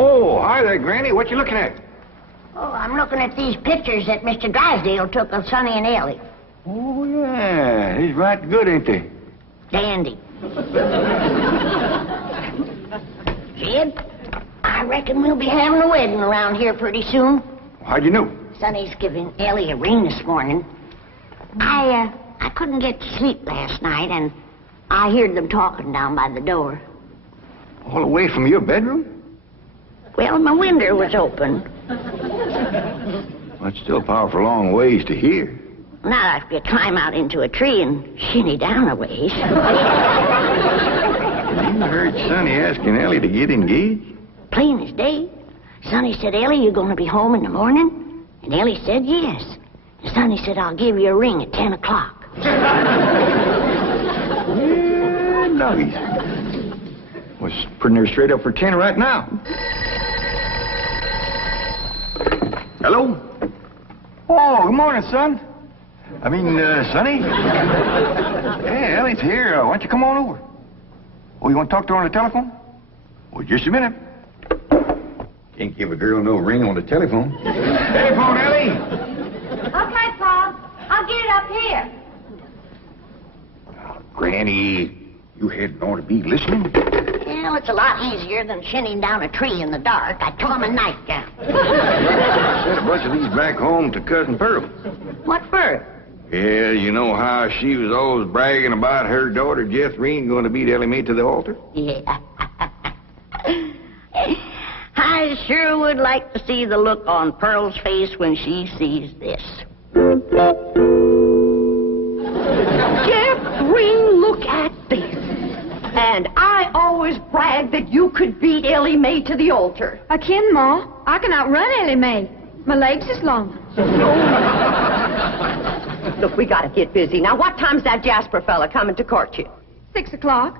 Oh, hi there, Granny. What you looking at? Oh, I'm looking at these pictures that Mr. Drysdale took of Sonny and Elly. Oh, yeah. He's right good, ain't they? Dandy. Jed, I reckon we'll be having a wedding around here pretty soon. How'd you know? Sonny's giving Elly a ring this morning. I couldn't get to sleep last night, and I heard them talking down by the door. All the way from your bedroom? Well, my window was open. That's still a powerful long ways to hear. Now I have to climb out into a tree and shinny down a ways. You heard Sonny asking Elly to get engaged? Plain as day. Sonny said, Elly, you going to be home in the morning? And Elly said, yes. And Sonny said, I'll give you a ring at 10 o'clock. Yeah, nuggies. Was putting her straight up for 10 right now. Hello? Oh, good morning, son. Sonny? Yeah, Elly's here. Why don't you come on over? Oh, you want to talk to her on the telephone? Well, just a minute. Can't give a girl no ring on the telephone. Telephone, Elly! Okay, Pa. I'll get it up here. Oh, Granny, you hadn't ought to be listening. Well, it's a lot easier than shinning down a tree in the dark. I told him a nightgown. Sent a bunch of these back home to Cousin Pearl. What for? Yeah, you know how she was always bragging about her daughter, Jethrine, going to beat Elly Mae to the altar? Yeah. I sure would like to see the look on Pearl's face when she sees this. Jethrine, look at this. And I always bragged that you could beat Elly Mae to the altar. I can, Ma. I can outrun Elly Mae. My legs is long. Look, we gotta get busy. Now, what time's that Jasper fella coming to court you? 6 o'clock.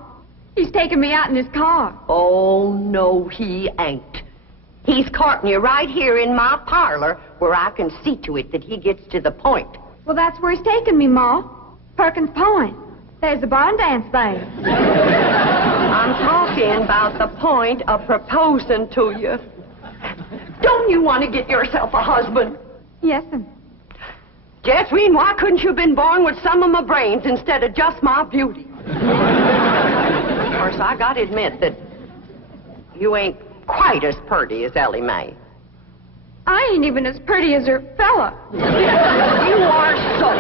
He's taking me out in his car. Oh, no, he ain't. He's courting you right here in my parlor where I can see to it that he gets to the point. Well, that's where he's taking me, Ma. Perkins Point. There's a barn dance there. I'm talking about the point of proposing to you. Don't you want to get yourself a husband? Yes, sir. Jethrine, why couldn't you have been born with some of my brains instead of just my beauty? Of course, I gotta admit that you ain't quite as pretty as Elly Mae. I ain't even as pretty as her fella. You are so.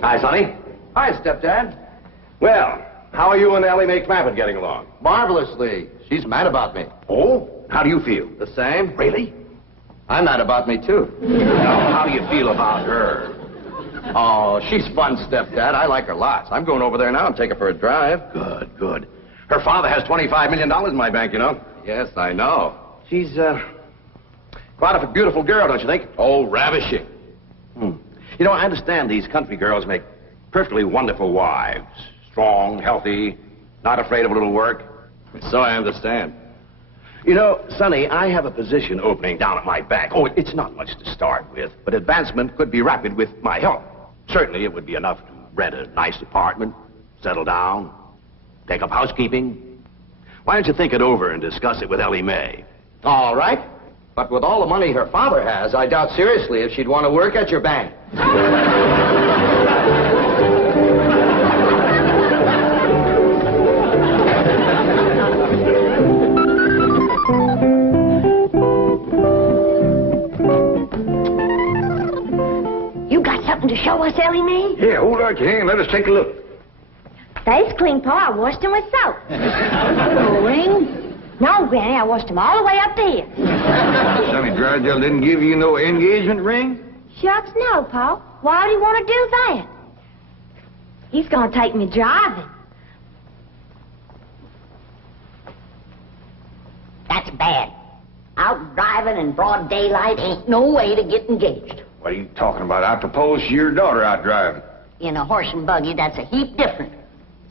Hi, Sonny. Hi, Stepdad. Well, how are you and Elly Mae Clampett getting along? Marvelously. She's mad about me. Oh? How do you feel? The same? Really? I'm mad about me, too. Now, how do you feel about her? Oh, she's fun, Stepdad. I like her lots. I'm going over there now and take her for a drive. Good, good. Her father has $25 million in my bank, you know. Yes, I know. She's, quite a beautiful girl, don't you think? Oh, ravishing. You know, I understand these country girls make perfectly wonderful wives. Strong, healthy, not afraid of a little work. So I understand. You know, Sonny, I have a position opening down at my bank. Oh, it's not much to start with, but advancement could be rapid with my help. Certainly, it would be enough to rent a nice apartment, settle down, take up housekeeping. Why don't you think it over and discuss it with Elly Mae? All right. But with all the money her father has, I doubt seriously if she'd want to work at your bank. You got something to show us, Elly Mae? Yeah, hold out your hand. Let us take a look. Face clean, Pa. I washed them with soap. No ring? No, Granny, I washed them all the way up there. Sonny Drysdale didn't give you no engagement ring? Shucks, no, Pa. Why do you want to do that? He's going to take me driving. That's bad. Out driving in broad daylight ain't no way to get engaged. What are you talking about? I proposed to your daughter out driving. In a horse and buggy, that's a heap different.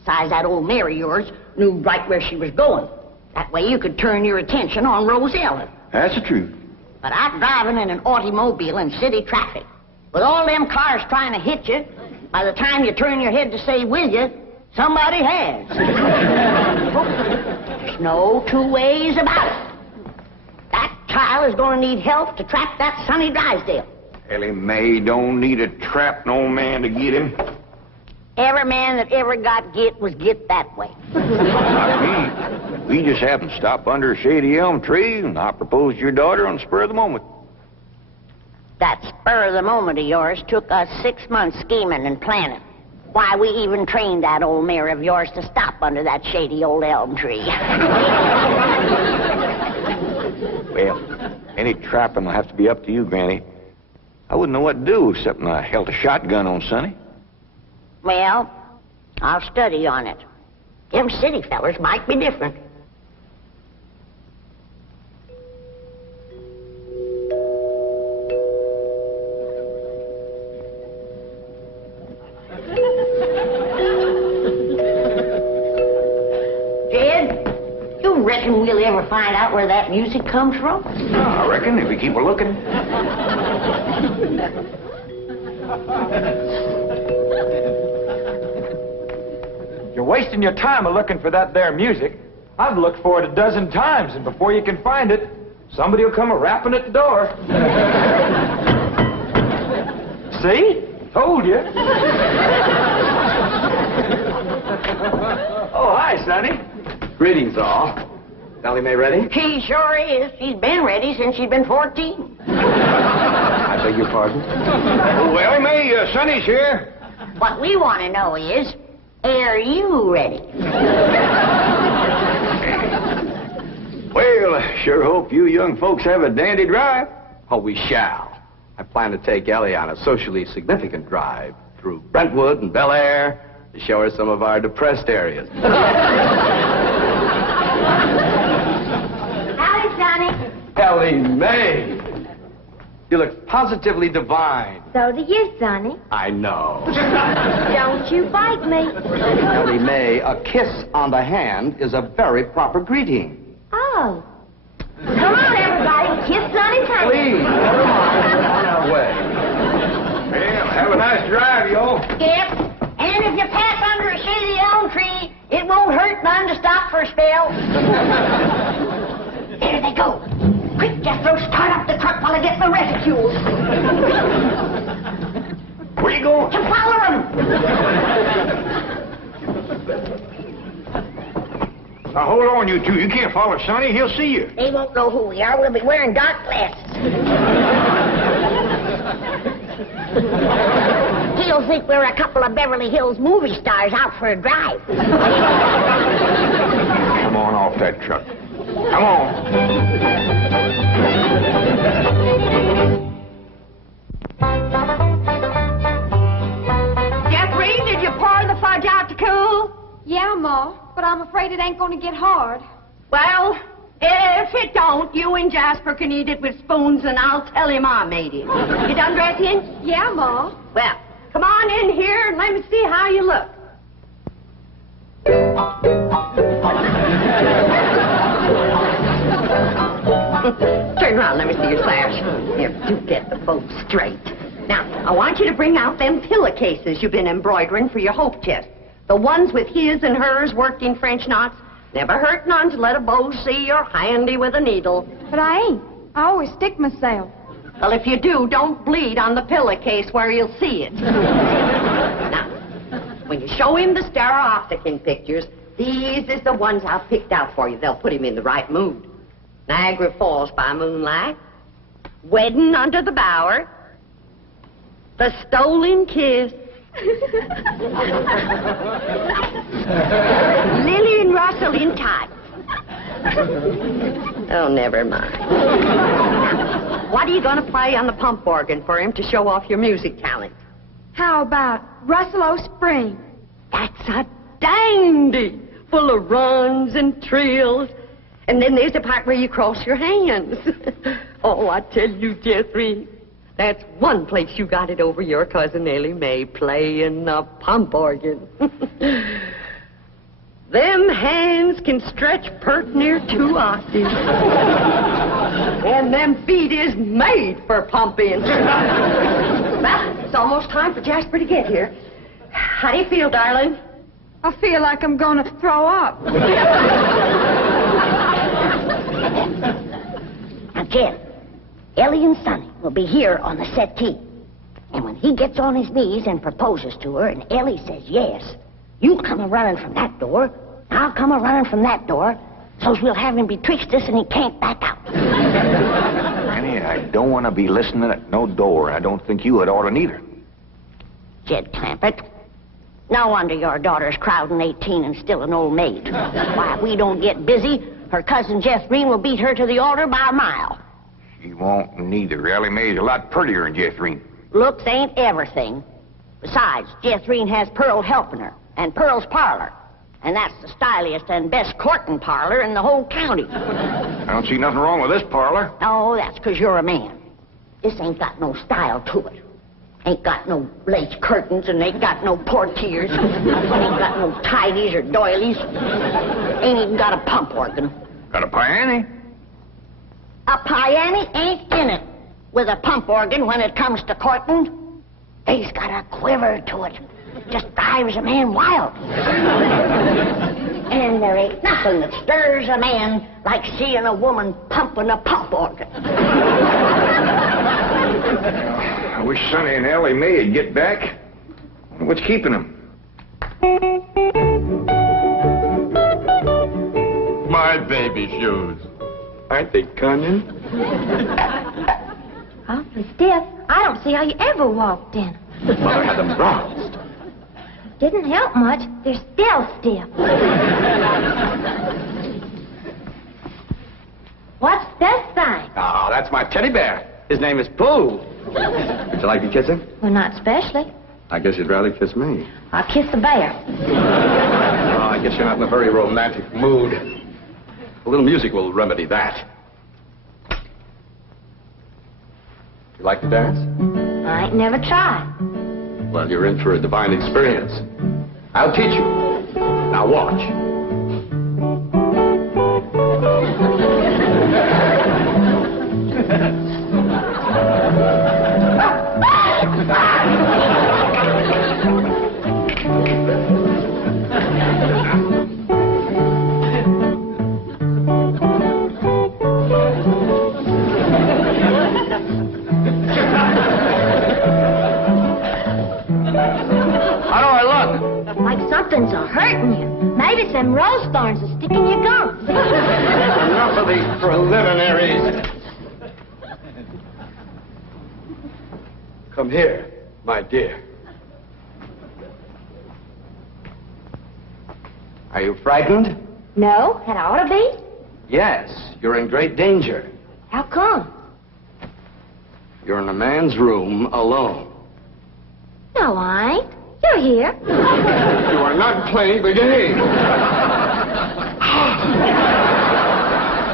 Besides, that old mare of yours knew right where she was going. That way you could turn your attention on Rose Ellen. That's the truth. But I'm driving in an automobile in city traffic. With all them cars trying to hit you, by the time you turn your head to say, will you, somebody has. There's no two ways about it. That child is going to need help to trap that Sonny Drysdale. Ellie Mae don't need to trap no man to get him. Every man that ever got get was get that way. Not me. We just happened to stop under a shady elm tree, and I proposed to your daughter on the spur of the moment. That spur of the moment of yours took us 6 months scheming and planning. Why, we even trained that old mare of yours to stop under that shady old elm tree. Well, any trapping will have to be up to you, Granny. I wouldn't know what to do except I held a shotgun on Sonny. Well, I'll study on it. Them city fellers might be different. Reckon we'll ever find out where that music comes from? I reckon if we keep a looking. You're wasting your time looking for that there music. I've looked for it a dozen times, and before you can find it, somebody will come a-rapping at the door. See? Told you. Oh, hi, Sonny. Greetings, all. Elly Mae ready? She sure is. She's been ready since she's been 14. I beg your pardon? Oh, Ellie Mae, Sonny's here. What we want to know is, are you ready? Well, I sure hope you young folks have a dandy drive. Oh, we shall. I plan to take Ellie on a socially significant drive through Brentwood and Bel Air to show her some of our depressed areas. Howdy, Sonny. Elly Mae! You look positively divine. So do you, Sonny. I know. Don't you bite me. Elly Mae, a kiss on the hand is a very proper greeting. Oh. Come on, everybody. Kiss Sonny's hand. Please, never mind. We're on our way. Well, have a nice drive, y'all. Yep. And if you pass under a shady elm tree, it won't hurt none to stop for a spell. There they go. Quick, Jethro, start up the truck while I get the reticule. Where you going? To follow them. Now, hold on, you two. You can't follow Sonny. He'll see you. They won't know who we are. We'll be wearing dark glasses. He'll think we're a couple of Beverly Hills movie stars out for a drive. Come on off that truck. Come on. Jethrine, did you pour the fudge out to cool? Yeah, Ma, but I'm afraid it ain't going to get hard. Well, if it don't, you and Jasper can eat it with spoons, and I'll tell him I made it. You done dressing? Yeah, Ma. Well, come on in here and let me see how you look. Turn around, let me see your sash. Here, do get the bow straight. Now, I want you to bring out them pillowcases you've been embroidering for your hope chest. The ones with his and hers worked in French knots. Never hurt none to let a beau see you're handy with a needle. But I ain't. I always stick myself. Well, if you do, don't bleed on the pillowcase where you'll see it. Now, when you show him the stereopticon pictures, these is the ones I've picked out for you. They'll put him in the right mood. Niagara Falls by moonlight, Wedding under the Bower, The Stolen Kiss, Lily and Russell in tight. Oh, never mind. What are you going to play on the pump organ for him to show off your music talent? How about Russell O'Spring? That's a dandy, full of runs and trills. And then there's the part where you cross your hands. Oh, I tell you, Jethrine, that's one place you got it over your cousin Elly Mae, playing the pump organ. Them hands can stretch pert near 2 octaves. And them feet is made for pumping. Well, it's almost time for Jasper to get here. How do you feel, darling? I feel like I'm going to throw up. Now, Jen, Elly and Sonny will be here on the settee. And when he gets on his knees and proposes to her, and Elly says yes, you come a-running from that door, I'll come a-running from that door, so's we'll have him betwixt us and he can't back out. Annie, I don't want to be listening at no door. I don't think you would ought to neither. Jed Clampett, no wonder your daughter's crowding 18 and still an old maid. Why, if we don't get busy, her cousin Jethrine will beat her to the altar by a mile. She won't neither. Ellie Mae's a lot prettier than Jethrine. Looks ain't everything. Besides, Jethrine has Pearl helping her, and Pearl's parlor. And that's the styliest and best courting parlor in the whole county. I don't see nothing wrong with this parlor. Oh, that's 'cause you're a man. This ain't got no style to it. Ain't got no lace curtains and ain't got no portieres. Ain't got no tidies or doilies. Ain't even got a pump organ. Got a piano? A piano ain't in it with a pump organ when it comes to courting. They's got a quiver to it. Just drives a man wild. And there ain't nothing that stirs a man like seeing a woman pumping a pump organ. I wish Sonny and Ellie Mae would get back. What's keeping them? My baby shoes. Aren't they cunning? Awfully stiff. I don't see how you ever walked in. Mother had them bronzed. Didn't help much. They're still stiff. What's this thing? Oh, that's my teddy bear. His name is Pooh. Would you like to kiss him? Well, not especially. I guess you'd rather kiss me. I'll kiss the bear. Oh, I guess you're not in a very romantic mood. A little music will remedy that. You like to dance? I ain't never tried. Well, you're in for a divine experience. I'll teach you. Now watch. Something's a-hurting you. Maybe some rose thorns are sticking your gums. Enough of these preliminaries. Come here, my dear. Are you frightened? No, that ought to be. Yes, you're in great danger. How come? You're in a man's room alone. No, I ain't. You're here. You are not playing the game.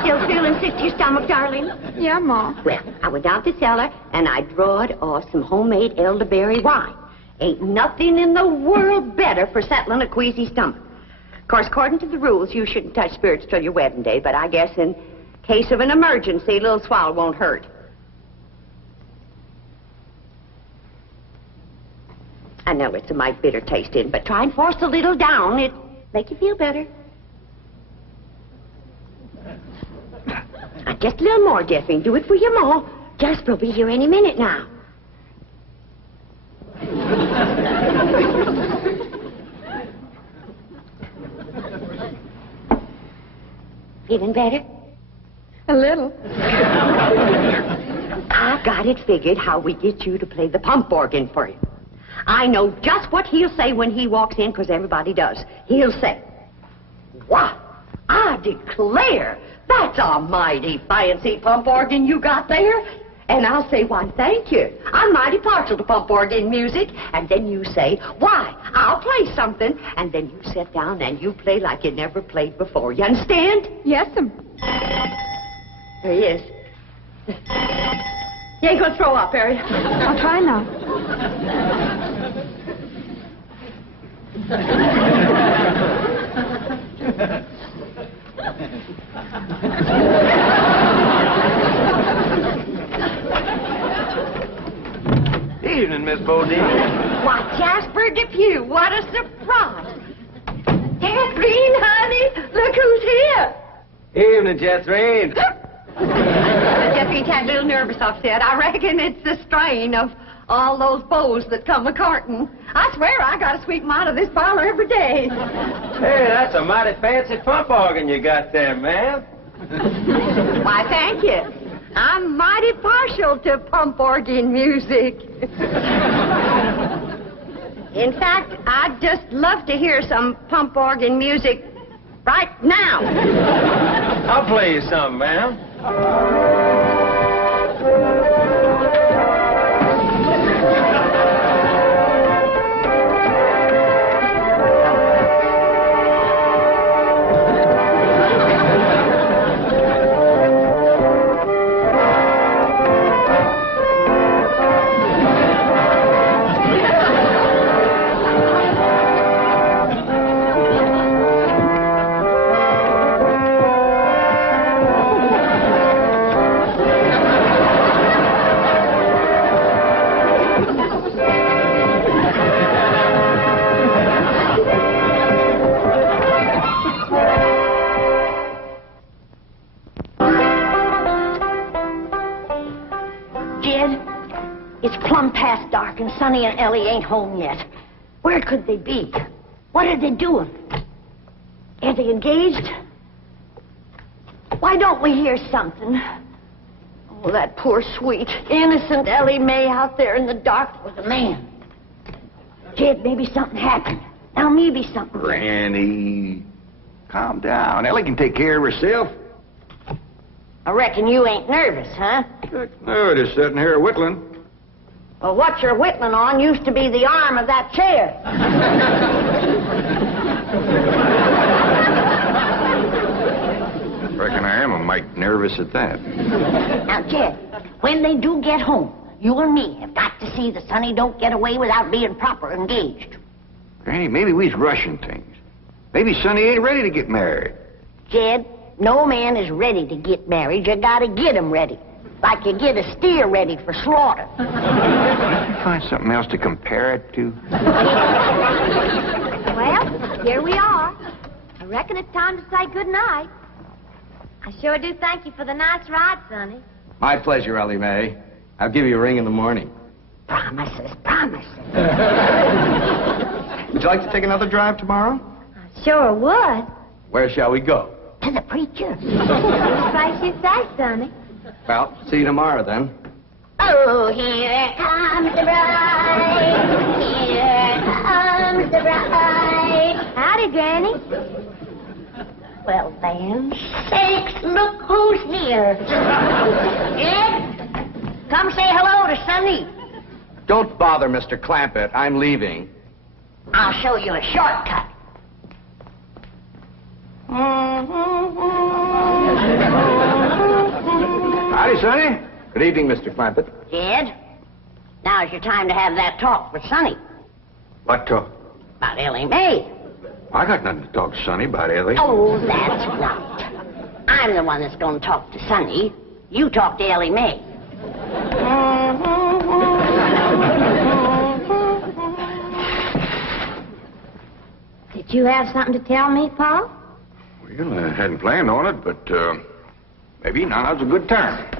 Still feeling sick to your stomach, darling? Yeah, Ma. Well, I went down to the cellar and I drawed off some homemade elderberry wine. Ain't nothing in the world better for settling a queasy stomach. Of course, according to the rules, you shouldn't touch spirits till your wedding day, but I guess in case of an emergency, a little swallow won't hurt. I know it's a mite bitter tasting, but try and force a little down. It'll make you feel better. Just a little more, Jethrine. Do it for your ma. Jasper will be here any minute now. Feeling better? A little. I got it figured how we get you to play the pump organ for you. I know just what he'll say when he walks in, because everybody does. He'll say, "Wow, I declare, that's a mighty fancy pump organ you got there." And I'll say, "Why, thank you. I'm mighty partial to pump organ music." And then you say, "Why, I'll play something." And then you sit down and you play like you never played before. You understand? Yes'm. There he is. You ain't gonna throw up, Harry. I'll try not. Evening, Miss Bodine. Why, Jasper Depew, what a surprise. Jethrine, honey, look who's here. Evening, Jethrine. Jethrine got a little nervous, I've said. I reckon it's the strain of all those beaux that come a-courting. I swear I got to sweep them out of this parlor every day. Hey, that's a mighty fancy pump organ you got there, ma'am. Why, thank you. I'm mighty partial to pump organ music. In fact, I'd just love to hear some pump organ music right now. I'll play you some, ma'am. It's plumb past dark, and Sonny and Elly ain't home yet. Where could they be? What are they doing? Are they engaged? Why don't we hear something? Oh, that poor, sweet, innocent Elly May out there in the dark with a man. Jed, maybe something happened. Now maybe something. Granny, calm down. Elly can take care of herself. I reckon you ain't nervous, huh? No, just sitting here whittling. Well, what you're whittling on used to be the arm of that chair. Reckon I am a mite nervous at that. Now, Jed, when they do get home, you and me have got to see that Sonny don't get away without being proper engaged. Granny, maybe we's rushing things. Maybe Sonny ain't ready to get married. Jed, no man is ready to get married. You gotta get him ready. Like you get a steer ready for slaughter. Can't you find something else to compare it to? Well, here we are. I reckon it's time to say good night. I sure do thank you for the nice ride, Sonny. My pleasure, Elly May. I'll give you a ring in the morning. Promises, promises. Would you like to take another drive tomorrow? I sure would. Where shall we go? To the preacher. Any place you say, Sonny. Well, see you tomorrow, then. Oh, here comes the bride. Here comes the bride. Howdy, Granny. Well, then, sakes, look who's here. Jed, come say hello to Sonny. Don't bother, Mr. Clampett. I'm leaving. I'll show you a shortcut. Howdy, Sonny. Good evening, Mr. Clampett. Jed, now's your time to have that talk with Sonny What talk? about Elly May. I got nothing to talk to Sonny about, Elly. Oh, that's right. I'm the one that's going to talk to Sonny. You talk to Elly May. Did you have something to tell me, Paul? Well, I hadn't planned on it, but maybe now's a good time.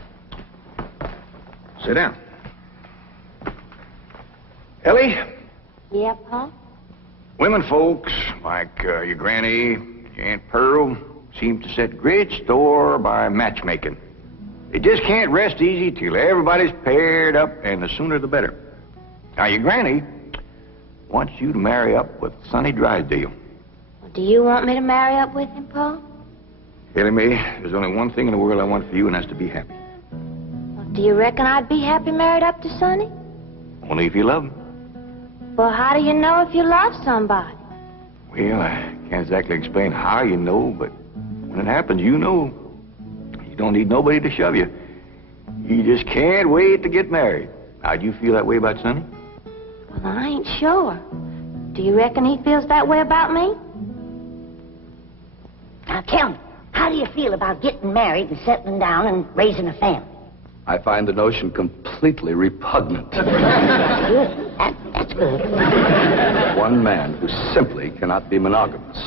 Sit down. Elly, Yeah, Paul? women folks like your granny, your Aunt Pearl, seem to set great store by matchmaking. They just can't rest easy till everybody's paired up, and the sooner the better. Now, your granny wants you to marry up with Sonny Drysdale. Well, do you want me to marry up with him, Paul? Elly May, there's only one thing in the world I want for you, and that's to be happy. Well, do you reckon I'd be happy married up to Sonny? Only if you love him. Well, how do you know if you love somebody? Well, I can't exactly explain how you know, but when it happens, you know. You don't need nobody to shove you. You just can't wait to get married. Now, do you feel that way about Sonny? Well, I ain't sure. Do you reckon he feels that way about me? Now, tell me, how how do you feel about getting married and settling down and raising a family? I find the notion completely repugnant. Good. That's good. One man who simply cannot be monogamous.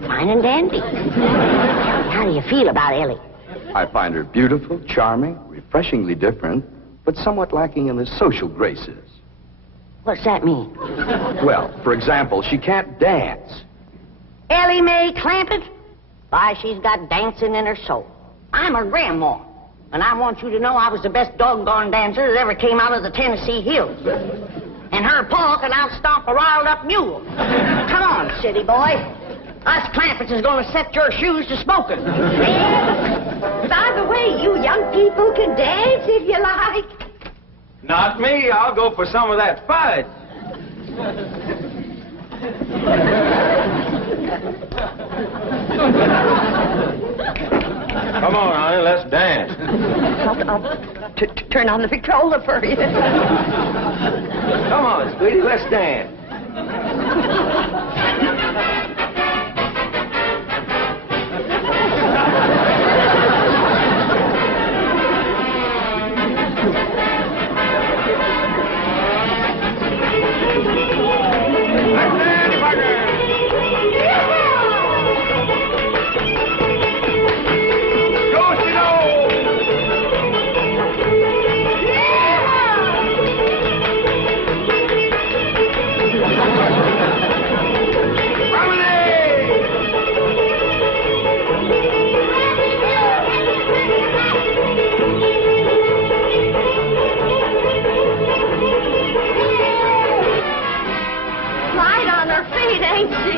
Fine and dandy. How do you feel about Elly? I find her beautiful, charming, refreshingly different, but somewhat lacking in the social graces. What's that mean? Well, for example, she can't dance. Elly Mae Clampett? Why, she's got dancing in her soul. I'm her grandma, and I want you to know I was the best doggone dancer that ever came out of the Tennessee hills. And her pa can outstomp a riled-up mule. Come on, city boy. Us Clampetts is going to set your shoes to smoking. By the way, you young people can dance if you like. Not me. I'll go for some of that fudge. Come on, honey, let's dance. I'll turn on the Victrola for you. Come on, sweetie, let's dance.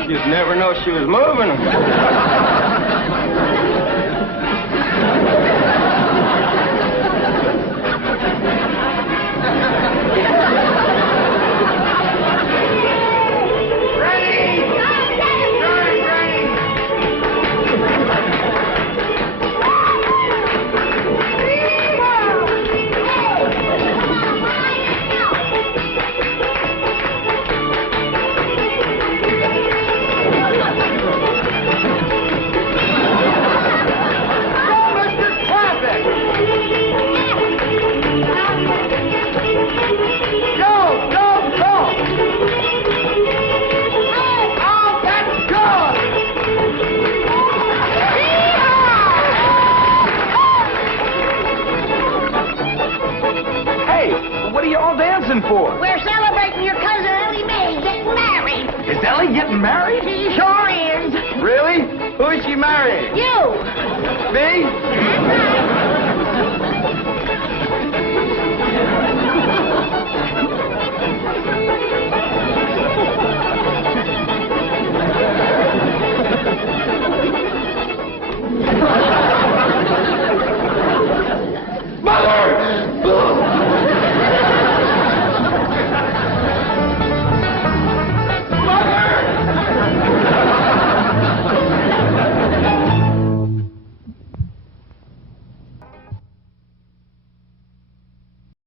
You'd never know she was moving. For? We're celebrating your cousin Elly Mae getting married. Is Elly getting married? She sure is. Really? Who is she marrying? You. Me? That's right.